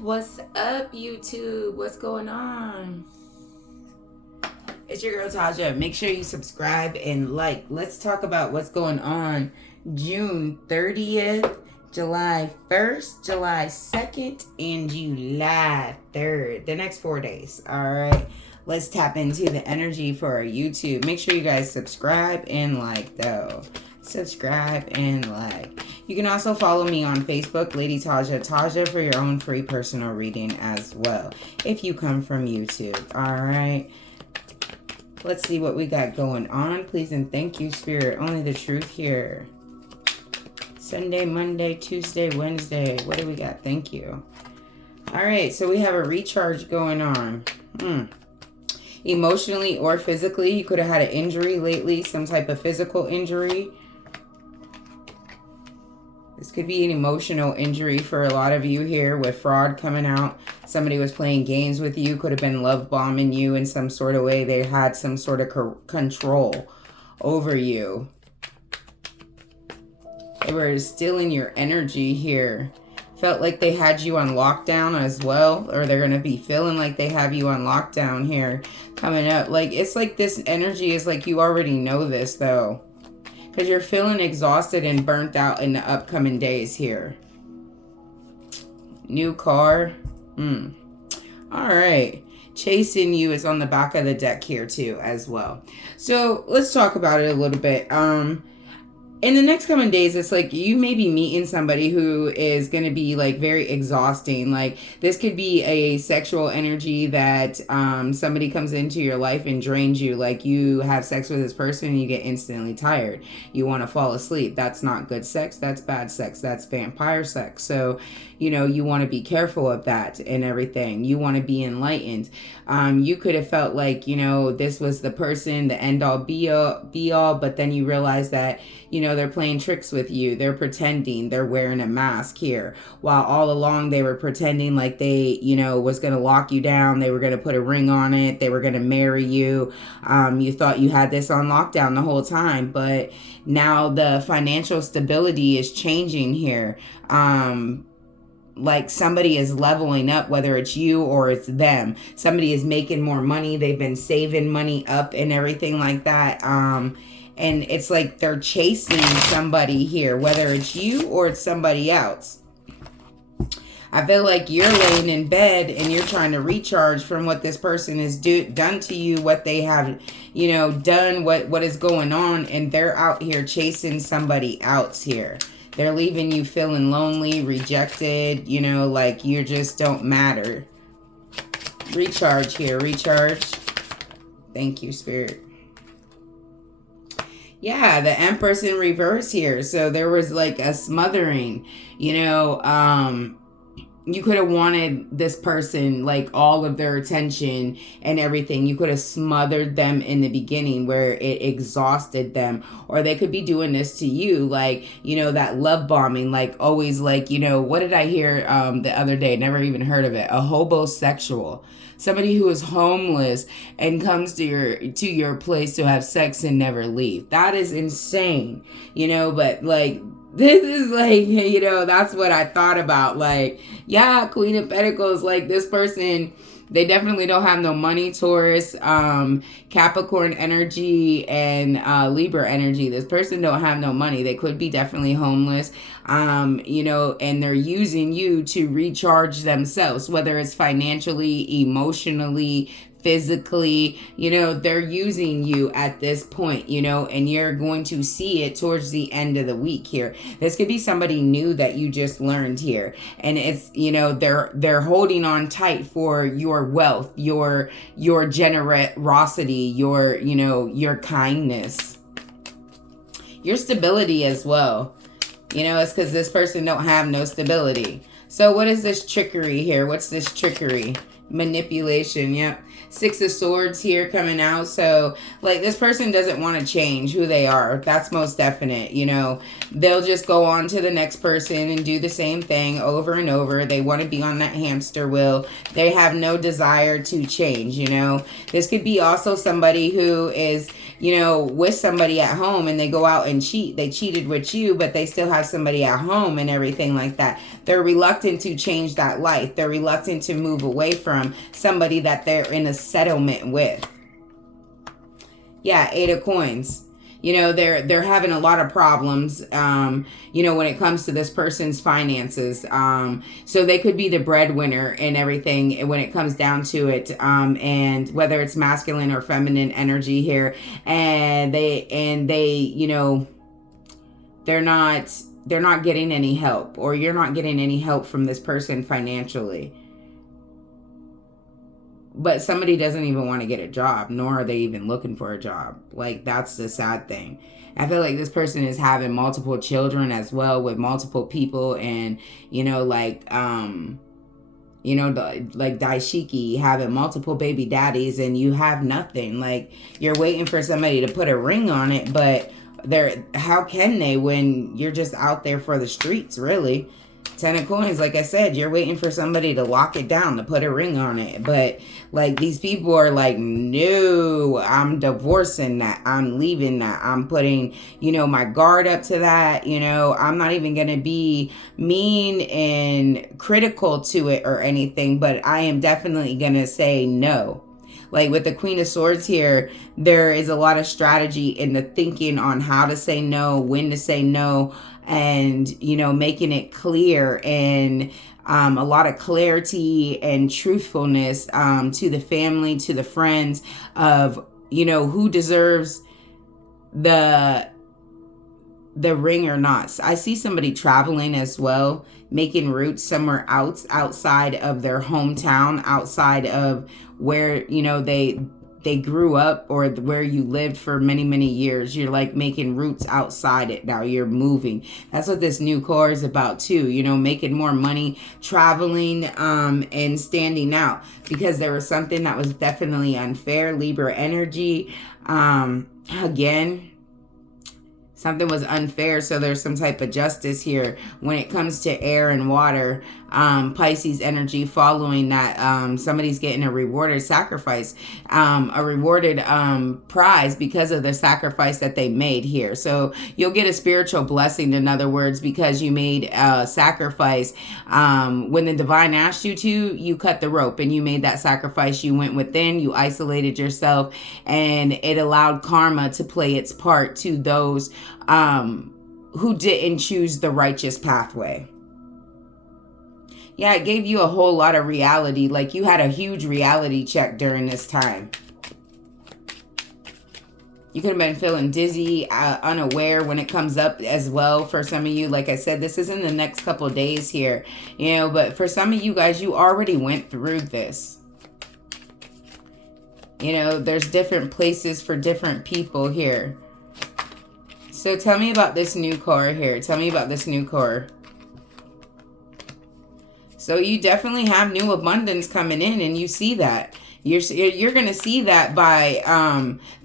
What's up, YouTube? What's going on? It's your girl Taja. Make sure you subscribe and like. Let's talk about what's going on June 30th, July 1st, July 2nd, and July 3rd. The next 4 days. All right. Let's tap into the energy for our YouTube. Make sure you guys subscribe and like, though. Subscribe and like. You can also follow me on Facebook, Lady Taja, for your own free personal reading as well, if you come from YouTube. All right. Let's see what we got going on. Please and thank you, Spirit. Only the truth here. Sunday, Monday, Tuesday, Wednesday. What do we got? Thank you. All right. So we have a recharge going on. Emotionally or physically, you could have had an injury lately, some type of physical injury. This could be an emotional injury for a lot of you here with fraud coming out. Somebody was playing games with you, could have been love bombing you in some sort of way. They had some sort of control over you. They were stealing your energy here. Felt like they had you on lockdown as well, or they're going to be feeling like they have you on lockdown here coming up. Like, it's like this energy is like you already know this, though. Because you're feeling exhausted and burnt out in the upcoming days here. New car. All right. Chasing you is on the back of the deck here too as well. So let's talk about it a little bit. In the next coming days, it's like you may be meeting somebody who is going to be like very exhausting. Like this could be a sexual energy that somebody comes into your life and drains you. Like you have sex with this person and you get instantly tired. You want to fall asleep. That's not good sex. That's bad sex. That's vampire sex. So, you know, you want to be careful of that and everything. You want to be enlightened. You could have felt like, you know, this was the person, the end all be all, but then you realize that, you know, they're playing tricks with you. They're pretending. They're wearing a mask here. While all along they were pretending like they, you know, was going to lock you down. They were going to put a ring on it. They were going to marry you. You thought you had this on lockdown the whole time. But now the financial stability is changing here. Like somebody is leveling up, whether it's you or it's them. Somebody is making more money. They've been saving money up and everything like that. And it's like they're chasing somebody here, whether it's you or it's somebody else. I feel like you're laying in bed and you're trying to recharge from what this person has done to you, what they have, you know, done, what is going on. And they're out here chasing somebody else here. They're leaving you feeling lonely, rejected, you know, like you just don't matter. Recharge here, recharge. Thank you, Spirit. Yeah, the Empress in reverse here. So there was like a smothering, you know, you could have wanted this person, like all of their attention and everything. You could have smothered them in the beginning where it exhausted them. Or they could be doing this to you, like, you know, that love bombing, like always like, you know, what did I hear the other day? Never even heard of it. A hobosexual. Somebody who is homeless and comes to your place to have sex and never leave. That is insane, you know, but like, this is like, you know, that's what I thought about. Like, yeah, Queen of Pentacles, like this person, they definitely don't have no money. Taurus, Capricorn energy, and Libra energy. This person don't have no money. They could be definitely homeless, you know, and they're using you to recharge themselves, whether it's financially, emotionally, physically, you know, they're using you at this point, you know, and you're going to see it towards the end of the week here. This could be somebody new that you just learned here. And it's, you know, they're holding on tight for your wealth, your generosity, your, you know, your kindness, your stability as well. You know, it's because this person don't have no stability. So what is this trickery here? What's this trickery? Manipulation. Yep. Six of Swords here coming out. So like this person doesn't want to change who they are. That's most definite. You know, they'll just go on to the next person and do the same thing over and over. They want to be on that hamster wheel. They have no desire to change. You know, this could be also somebody who is with somebody at home and they go out and cheat. They cheated with you, but they still have somebody at home and everything like that. They're reluctant to change that life. They're reluctant to move away from somebody that they're in a settlement with. Yeah, 8 of Coins. They're having a lot of problems, when it comes to this person's finances. So they could be the breadwinner and everything when it comes down to it. And whether it's masculine or feminine energy here, and they're not getting any help, or you're not getting any help from this person financially. But somebody doesn't even want to get a job, nor are they even looking for a job. Like, that's the sad thing. I feel like this person is having multiple children as well with multiple people, and like Daishiki, having multiple baby daddies, and you have nothing. Like, you're waiting for somebody to put a ring on it, but how can they when you're just out there for the streets, really? 10 of Coins, like I said, you're waiting for somebody to lock it down, to put a ring on it. But like, these people are like, no, I'm divorcing that. I'm leaving that. I'm putting, my guard up to that. I'm not even going to be mean and critical to it or anything, but I am definitely going to say no. Like, with the Queen of Swords here, there is a lot of strategy in the thinking on how to say no, when to say no, and, making it clear, and a lot of clarity and truthfulness to the family, to the friends, of, who deserves the ring or not. I see somebody traveling as well, making roots somewhere outside of their hometown, outside of where they grew up, or where you lived for many, many years. You're like making roots outside it now. You're moving. That's what this new car is about too. Making more money, traveling, and standing out, because there was something that was definitely unfair. Libra energy. Again, something was unfair, so there's some type of justice here when it comes to air and water. Pisces energy, following that, somebody's getting a rewarded sacrifice, a rewarded prize because of the sacrifice that they made here. So you'll get a spiritual blessing, in other words, because you made a sacrifice. When the divine asked you to, you cut the rope and you made that sacrifice. You went within, you isolated yourself, and it allowed karma to play its part to those who didn't choose the righteous pathway. Yeah, it gave you a whole lot of reality. Like, you had a huge reality check during this time. You could have been feeling dizzy, unaware when it comes up as well for some of you. Like I said, this is in the next couple of days here. But for some of you guys, you already went through this. There's different places for different people here. So tell me about this new car here. Tell me about this new car. So you definitely have new abundance coming in, and you see that. You're going to see that by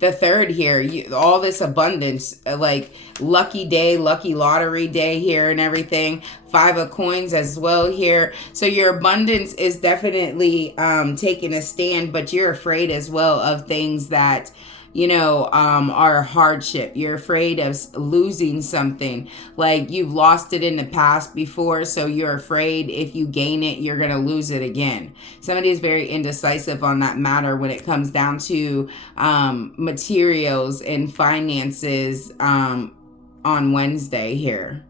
the 3rd here. All this abundance, like lucky day, lucky lottery day here and everything. 5 of Coins as well here. So your abundance is definitely taking a stand, but you're afraid as well of things that are hardship. You're afraid of losing something. Like, you've lost it in the past before, so you're afraid if you gain it, you're going to lose it again. Somebody is very indecisive on that matter when it comes down to materials and finances on Wednesday here.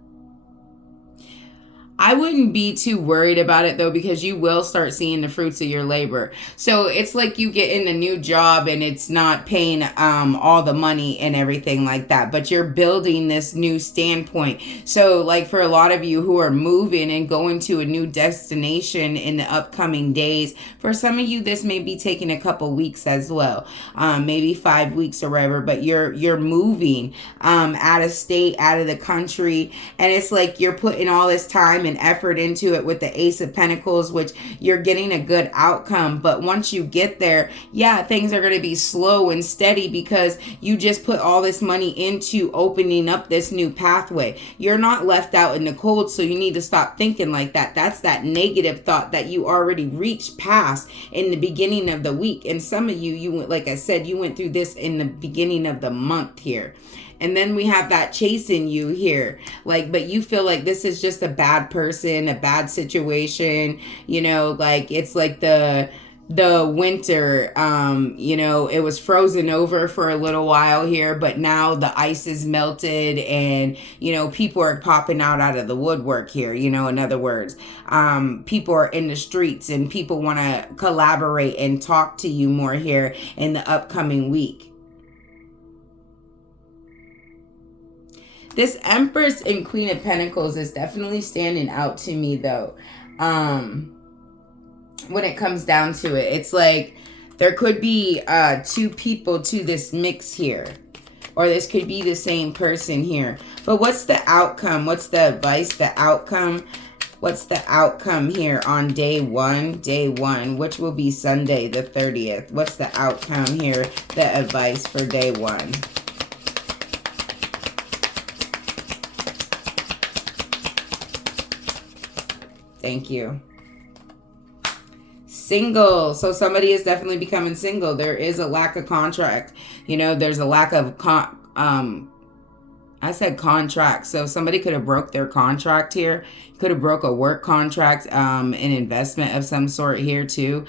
I wouldn't be too worried about it, though, because you will start seeing the fruits of your labor. So it's like you get in a new job and it's not paying all the money and everything like that, but you're building this new standpoint. So like, for a lot of you who are moving and going to a new destination in the upcoming days, for some of you, this may be taking a couple weeks as well, maybe 5 weeks or whatever, but you're moving out of state, out of the country, and it's like you're putting all this time and an effort into it with the Ace of Pentacles, which you're getting a good outcome. But once you get there, yeah, things are going to be slow and steady because you just put all this money into opening up this new pathway. You're not left out in the cold, so you need to stop thinking like that. That's that negative thought that you already reached past in the beginning of the week. And some of you like I said, you went through this in the beginning of the month here. And then we have that chasing you here. Like, but you feel like this is just a bad person, a bad situation. You know, like it's like the winter, you know, it was frozen over for a little while here, but now the ice is melted and, you know, people are popping out of the woodwork here. You know, in other words, people are in the streets and people want to collaborate and talk to you more here in the upcoming week. This Empress and Queen of Pentacles is definitely standing out to me, though. When it comes down to it, it's like there could be two people to this mix here. Or this could be the same person here. But what's the outcome? What's the advice? The outcome? What's the outcome here on day one? Day one, which will be Sunday the 30th. What's the outcome here? The advice for day one. Thank you. Single. So somebody is definitely becoming single. There is a lack of contract. You know, there's a lack of I said contract. So somebody could have broke their contract here. Could have broke a work contract, an investment of some sort here too.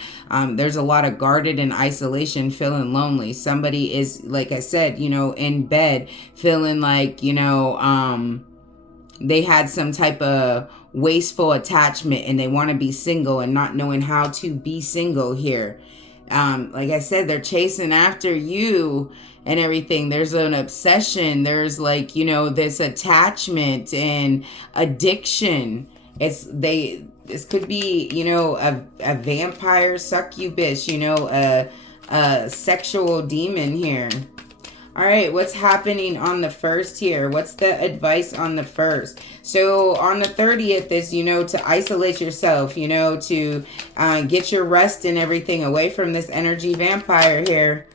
There's a lot of guarded and isolation, feeling lonely. Somebody is, like I said, you know, in bed feeling like, you know, they had some type of wasteful attachment and they want to be single and not knowing how to be single here. Like I said, they're chasing after you and everything. There's an obsession. There's like, you know, this attachment and addiction. This could be, you know, a vampire succubus, you know, a sexual demon here. All right, what's happening on the 1st here? What's the advice on the 1st? So on the 30th is, you know, to isolate yourself, you know, to get your rest and everything away from this energy vampire here.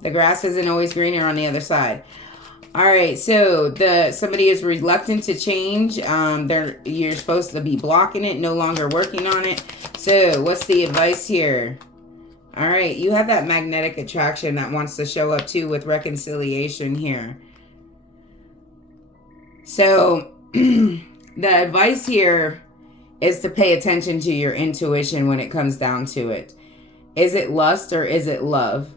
The grass isn't always greener on the other side. All right, so somebody is reluctant to change. You're supposed to be blocking it, no longer working on it. So what's the advice here? All right, you have that magnetic attraction that wants to show up too with reconciliation here. So the advice here is to pay attention to your intuition when it comes down to it. Is it lust or is it love?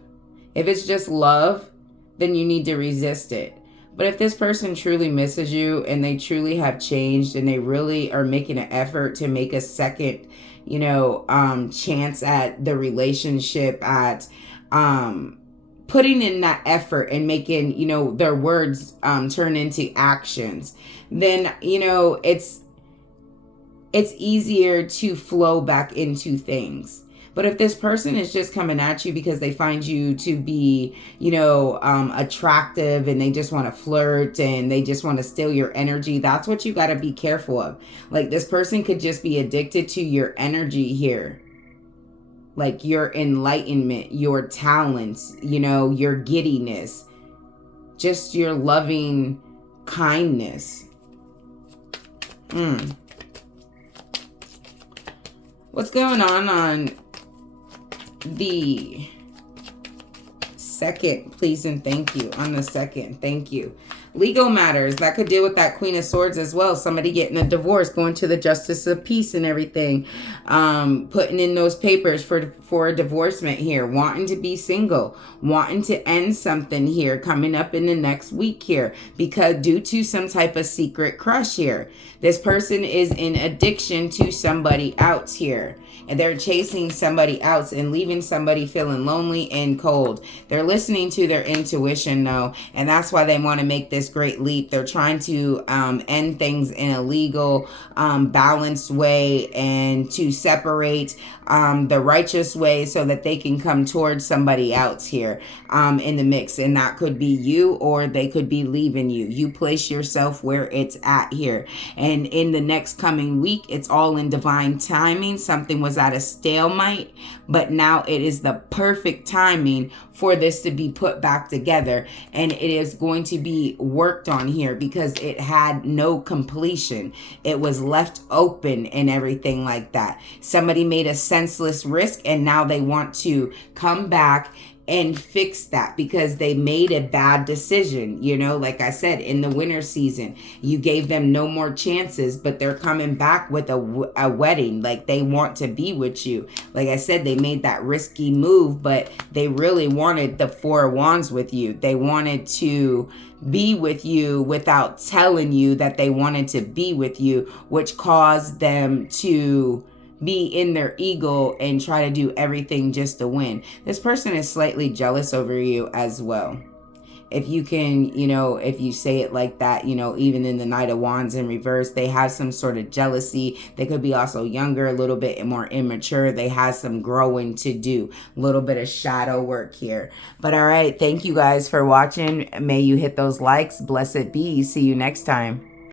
If it's just love, then you need to resist it. But if this person truly misses you and they truly have changed and they really are making an effort to make a second, you know, chance at the relationship, at putting in that effort and making, you know, their words turn into actions, then, you know, it's easier to flow back into things. But if this person is just coming at you because they find you to be, you know, attractive and they just want to flirt and they just want to steal your energy, that's what you got to be careful of. Like, this person could just be addicted to your energy here. Like your enlightenment, your talents, you know, your giddiness, just your loving kindness. What's going on the 2nd, please and thank you? On the 2nd, thank you. Legal matters. That could deal with that Queen of Swords as well. Somebody getting a divorce, going to the Justice of Peace and everything. Putting in those papers for a divorcement here. Wanting to be single. Wanting to end something here coming up in the next week here. Because due to some type of secret crush here. This person is in addiction to somebody else here. and they're chasing somebody else and leaving somebody feeling lonely and cold. They're listening to their intuition though, and that's why they want to make this great leap. They're trying to end things in a legal, balanced way, and to separate the righteous way so that they can come towards somebody else here in the mix. And that could be you, or they could be leaving you. You place yourself where it's at here. And in the next coming week, it's all in divine timing. Something was at a stalemate, but now it is the perfect timing for this to be put back together. And it is going to be worked on here because it had no completion. It was left open and everything like that. Somebody made a senseless risk, and now they want to come back and fix that because they made a bad decision. You know, like I said, in the winter season, you gave them no more chances, but they're coming back with a wedding. Like, they want to be with you. Like I said, they made that risky move, but they really wanted the Four of Wands with you. They wanted to be with you without telling you that they wanted to be with you, which caused them to be in their ego and try to do everything just to win. This person is slightly jealous over you as well. If you can, you know, if you say it like that, you know, even in the Knight of Wands in reverse, they have some sort of jealousy. They could be also younger, a little bit more immature. They have some growing to do, a little bit of shadow work here. But all right, thank you guys for watching. May you hit those likes. Blessed be. See you next time.